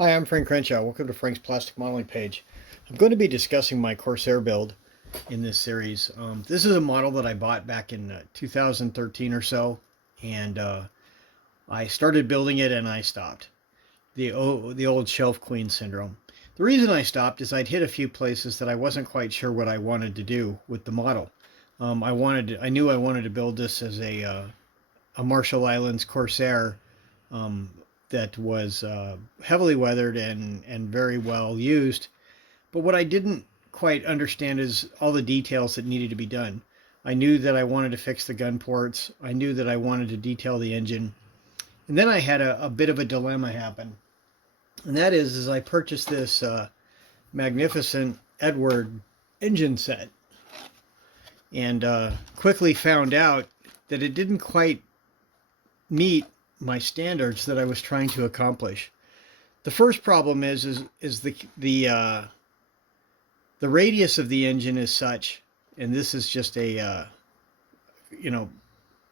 Hi, I'm Frank Crenshaw. Welcome to Frank's Plastic Modeling page. I'm going to be discussing my Corsair build in this series. This is a model that I bought back in 2013 or so, and I started building it and I stopped. The old shelf queen syndrome. The reason I stopped is I'd hit a few places that I wasn't quite sure what I wanted to do with the model. I knew I wanted to build this as a Marshall Islands Corsair um, that was heavily weathered and very well used. But what I didn't quite understand is all the details that needed to be done. I knew that I wanted to fix the gun ports. I knew that I wanted to detail the engine. And then I had a bit of a dilemma happen. And that is I purchased this magnificent Edward engine set and quickly found out that it didn't quite meet my standards that I was trying to accomplish. The first problem is the radius of the engine is such, and this is just a you know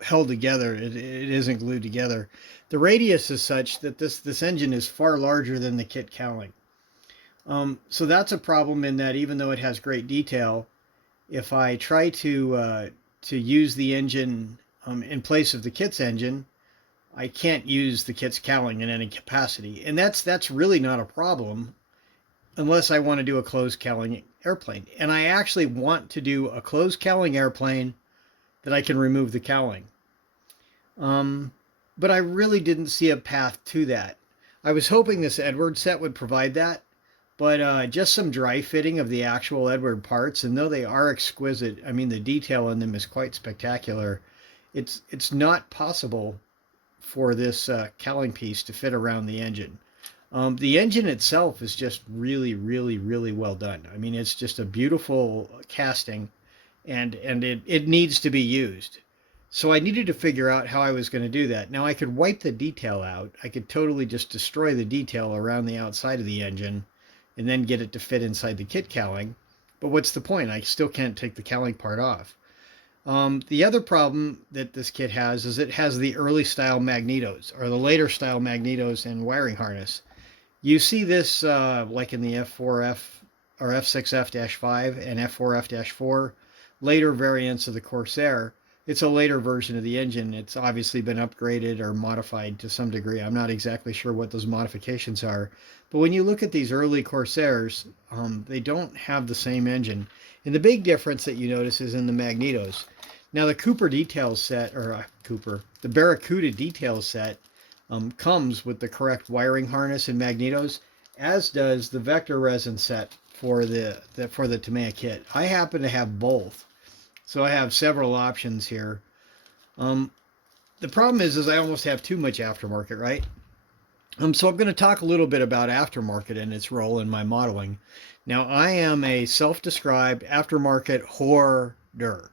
held together. It isn't glued together. The radius is such that this engine is far larger than the kit cowling. So that's a problem in that even though it has great detail, if I try to use the engine in place of the kit's engine, I can't use the kit's cowling in any capacity. And that's really not a problem unless I want to do a closed cowling airplane. And I actually want to do a closed cowling airplane that I can remove the cowling. But I really didn't see a path to that. I was hoping this Edward set would provide that, but just some dry fitting of the actual Edward parts, and though they are exquisite, I mean the detail in them is quite spectacular. It's not possible for this cowling piece to fit around the engine. The engine itself is just really, really, really well done. I mean, it's just a beautiful casting, and it needs to be used. So I needed to figure out how I was going to do that. Now I could wipe the detail out. I could totally just destroy the detail around the outside of the engine and then get it to fit inside the kit cowling. But what's the point? I still can't take the cowling part off. The other problem that this kit has is it has the early style magnetos, or the later style magnetos and wiring harness. You see this like in the F4F or F6F-5 and F4F-4, later variants of the Corsair. It's a later version of the engine. It's obviously been upgraded or modified to some degree. I'm not exactly sure what those modifications are. But when you look at these early Corsairs, they don't have the same engine. And the big difference that you notice is in the magnetos. Now the Cooper details set, or the Barracuda details set comes with the correct wiring harness and magnetos, as does the Vector resin set for the TAMIYA kit. I happen to have both, so I have several options here. The problem is I almost have too much aftermarket, right? So I'm going to talk a little bit about aftermarket and its role in my modeling. Now, I am a self-described aftermarket hoarder.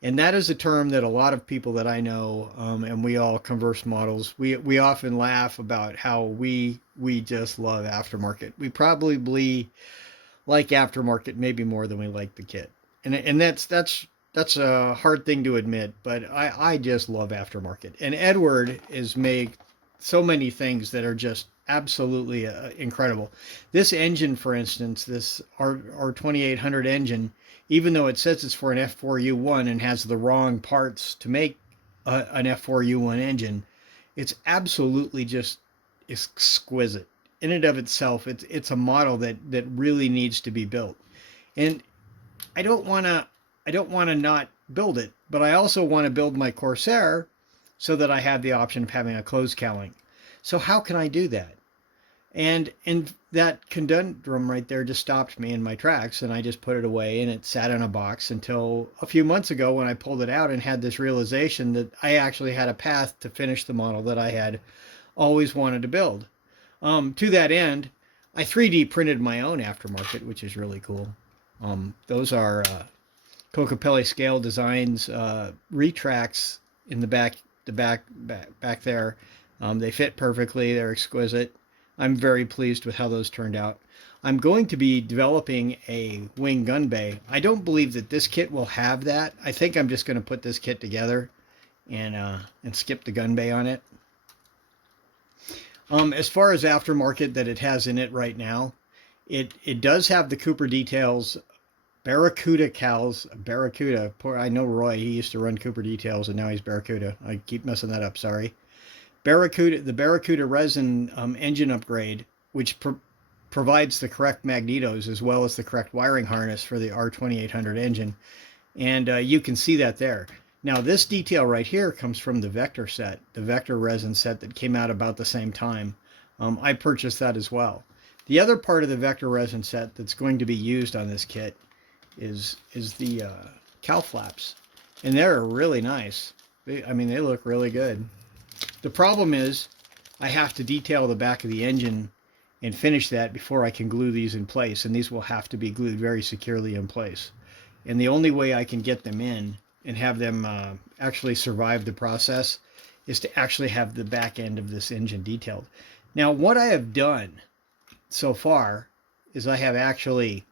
And that is a term that a lot of people that I know, and we all converse models, we often laugh about how we just love aftermarket. We probably like aftermarket maybe more than we like the kit. And that's a hard thing to admit, but I just love aftermarket. And Edward is made so many things that are just absolutely incredible. This engine, for instance, this R2800 engine, even though it says it's for an F4U-1 and has the wrong parts to make an F4U-1 engine, it's absolutely just exquisite. In and of itself, it's a model that really needs to be built. And I don't want to not build it, but I also want to build my Corsair so that I have the option of having a closed cowling. So how can I do that? And that conundrum right there just stopped me in my tracks, and I just put it away, and it sat in a box until a few months ago when I pulled it out and had this realization that I actually had a path to finish the model that I had always wanted to build. To that end, I 3D printed my own aftermarket, which is really cool. Those are Cockpit scale designs, retracts in the back there. They fit perfectly. They're exquisite. I'm very pleased with how those turned out. I'm going to be developing a wing gun bay. I don't believe that this kit will have that. I think I'm just going to put this kit together and skip the gun bay on it. As far as aftermarket that it has in it right now, it does have the Cooper details, Barracuda cows, Barracuda. Poor, I know Roy. He used to run Cooper details, and now he's Barracuda. I keep messing that up. Sorry. Barracuda, the Barracuda resin engine upgrade, which provides the correct magnetos as well as the correct wiring harness for the R2800 engine, and you can see that there. Now this detail right here comes from the Vector set, the Vector resin set that came out about the same time. I purchased that as well. The other part of the Vector resin set that's going to be used on this kit is the cowl flaps, and they're really nice. I mean, they look really good. The problem is I have to detail the back of the engine and finish that before I can glue these in place, and these will have to be glued very securely in place. And the only way I can get them in and have them actually survive the process is to actually have the back end of this engine detailed. Now, what I have done so far is I have actually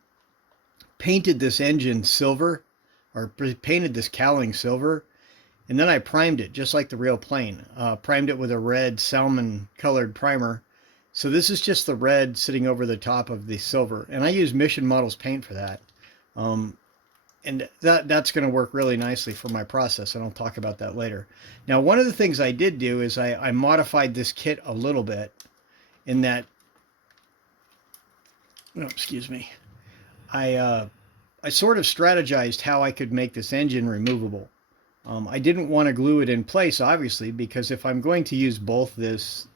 painted this engine silver, or painted this cowling silver, and then I primed it just like the real plane. Primed it with a red salmon colored primer. So this is just the red sitting over the top of the silver, and I use Mission Models paint for that. And that's going to work really nicely for my process, and I'll talk about that later. Now, one of the things I did do is I modified this kit a little bit in that, oh, excuse me, I sort of strategized how I could make this engine removable. I didn't want to glue it in place, obviously, because if I'm going to use both this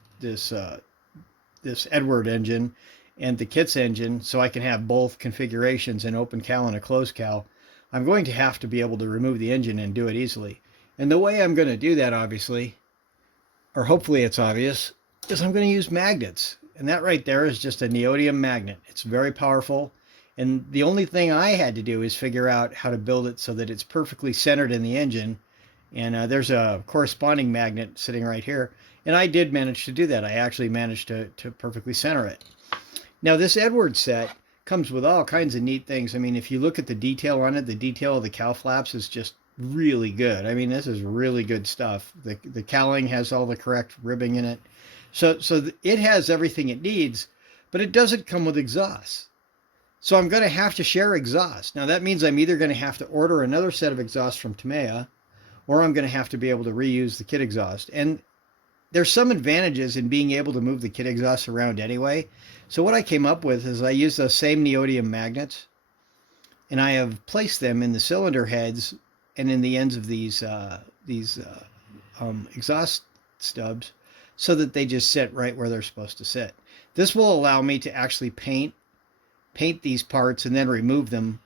Edward engine and the kit's engine, so I can have both configurations, an open cowl and a closed cowl, I'm going to have to be able to remove the engine and do it easily. And the way I'm going to do that, obviously, or hopefully it's obvious, is I'm going to use magnets. And that right there is just a neodymium magnet. It's very powerful. And the only thing I had to do is figure out how to build it so that it's perfectly centered in the engine. And there's a corresponding magnet sitting right here. And I did manage to do that. I actually managed to perfectly center it. Now, this Edward set comes with all kinds of neat things. I mean, if you look at the detail on it, the detail of the cowl flaps is just really good. I mean, this is really good stuff. The cowling has all the correct ribbing in it. So it has everything it needs, but it doesn't come with exhaust. So I'm going to have to share exhaust. Now, that means I'm either going to have to order another set of exhaust from TAMIYA, or I'm going to have to be able to reuse the kit exhaust. And there's some advantages in being able to move the kit exhaust around anyway. So what I came up with is I used those same neodymium magnets, and I have placed them in the cylinder heads and in the ends of these exhaust stubs, so that they just sit right where they're supposed to sit. This will allow me to actually paint these parts and then remove them,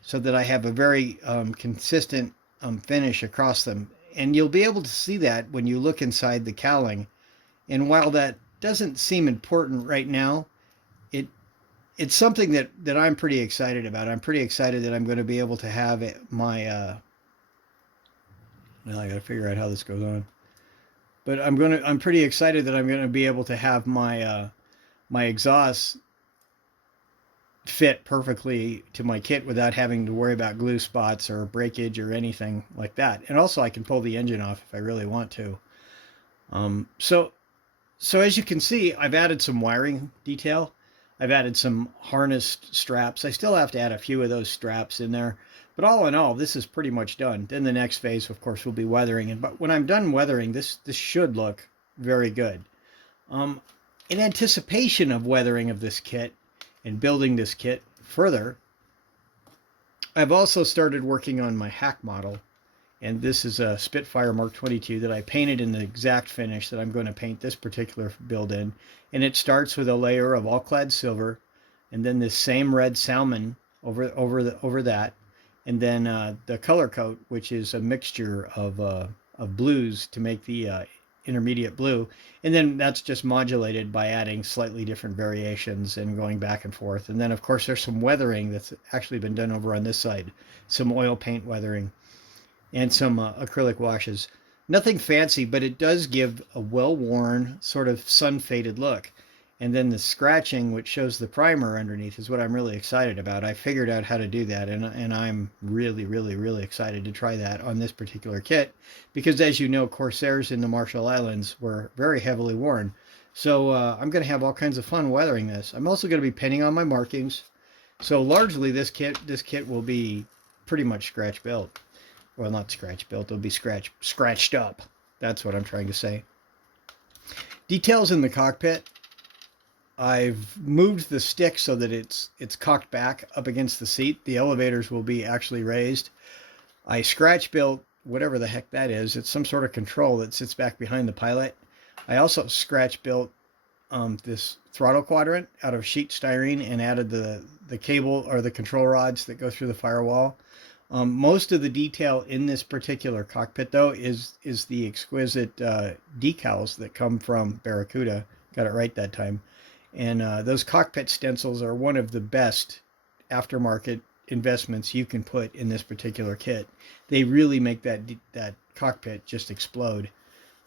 so that I have a very consistent finish across them. And you'll be able to see that when you look inside the cowling. And while that doesn't seem important right now, it's something that I'm pretty excited about. I'm pretty excited that I'm going to be able to have my well, I got to figure out how this goes on. But I'm pretty excited that I'm going to be able to have my my exhaust fit perfectly to my kit without having to worry about glue spots or breakage or anything like that. And also I can pull the engine off if I really want to. So as you can see, I've added some wiring detail. I've added some harnessed straps. I still have to add a few of those straps in there. But all in all, this is pretty much done. Then the next phase, of course, will be weathering. But when I'm done weathering, this should look very good. In anticipation of weathering of this kit and building this kit further, I've also started working on my hack model. And this is a Spitfire Mark 22 that I painted in the exact finish that I'm going to paint this particular build in. And it starts with a layer of all-clad silver, and then this same red salmon over that, and then the color coat, which is a mixture of blues to make the intermediate blue, and then that's just modulated by adding slightly different variations and going back and forth. And then, of course, there's some weathering that's actually been done over on this side, some oil paint weathering, and some acrylic washes. Nothing fancy, but it does give a well-worn, sort of sun-faded look. And then the scratching, which shows the primer underneath, is what I'm really excited about. I figured out how to do that, and I'm really, really, really excited to try that on this particular kit. Because as you know, Corsairs in the Marshall Islands were very heavily worn. So I'm going to have all kinds of fun weathering this. I'm also going to be painting on my markings. So largely this kit will be pretty much scratch built. Well, not scratch built. It'll be scratched up. That's what I'm trying to say. Details in the cockpit. I've moved the stick so that it's cocked back up against the seat. The elevators will be actually raised. I scratch built whatever the heck that is. It's some sort of control that sits back behind the pilot. I also scratch built this throttle quadrant out of sheet styrene and added the cable or the control rods that go through the firewall. Most of the detail in this particular cockpit, though, is the exquisite decals that come from Barracuda. Got it right that time. And those cockpit stencils are one of the best aftermarket investments you can put in this particular kit. They really make that cockpit just explode.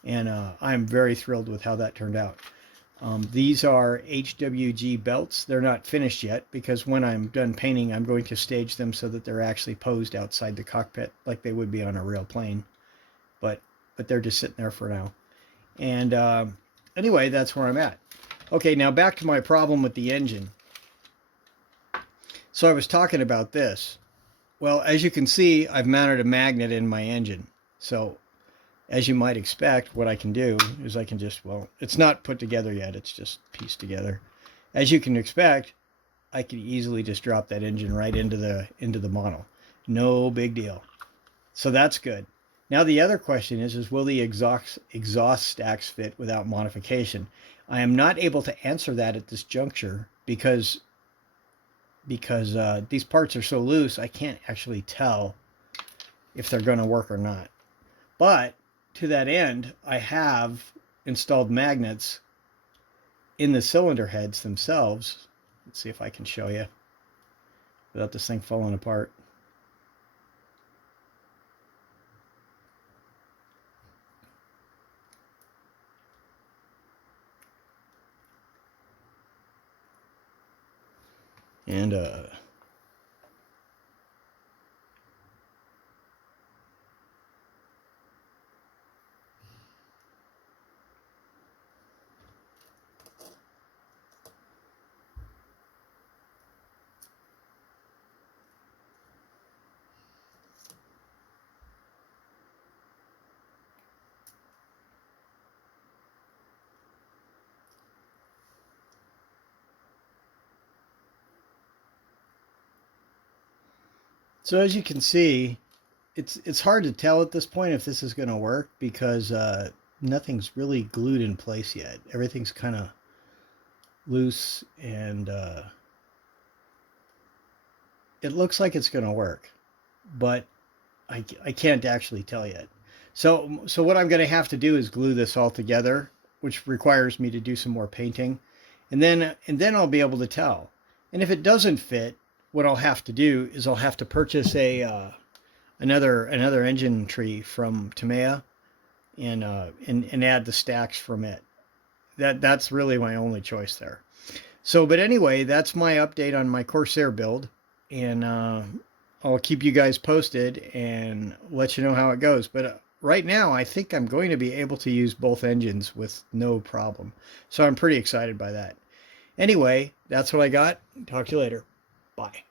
And I'm very thrilled with how that turned out. These are HWG belts. They're not finished yet because when I'm done painting, I'm going to stage them so that they're actually posed outside the cockpit like they would be on a real plane. But they're just sitting there for now. And anyway, that's where I'm at. Okay, now back to my problem with the engine. So I was talking about this. Well, as you can see, I've mounted a magnet in my engine. So as you might expect, what I can do is I can just, well, it's not put together yet. It's just pieced together. As you can expect, I can easily just drop that engine right into the model. No big deal. So that's good. Now the other question is will the exhaust stacks fit without modification? I am not able to answer that at this juncture because these parts are so loose, I can't actually tell if they're going to work or not. But to that end, I have installed magnets in the cylinder heads themselves. Let's see if I can show you without this thing falling apart. And so as you can see, it's hard to tell at this point if this is going to work because nothing's really glued in place yet. Everything's kind of loose and it looks like it's going to work, but I can't actually tell yet. So what I'm going to have to do is glue this all together, which requires me to do some more painting, and then I'll be able to tell. And if it doesn't fit, what I'll have to do is I'll have to purchase a another engine tree from TAMIYA and add the stacks from it. That's really my only choice there. So, but anyway, that's my update on my Corsair build, and I'll keep you guys posted and let you know how it goes. But right now, I think I'm going to be able to use both engines with no problem. So I'm pretty excited by that. Anyway, that's what I got. Talk to you later. Bye.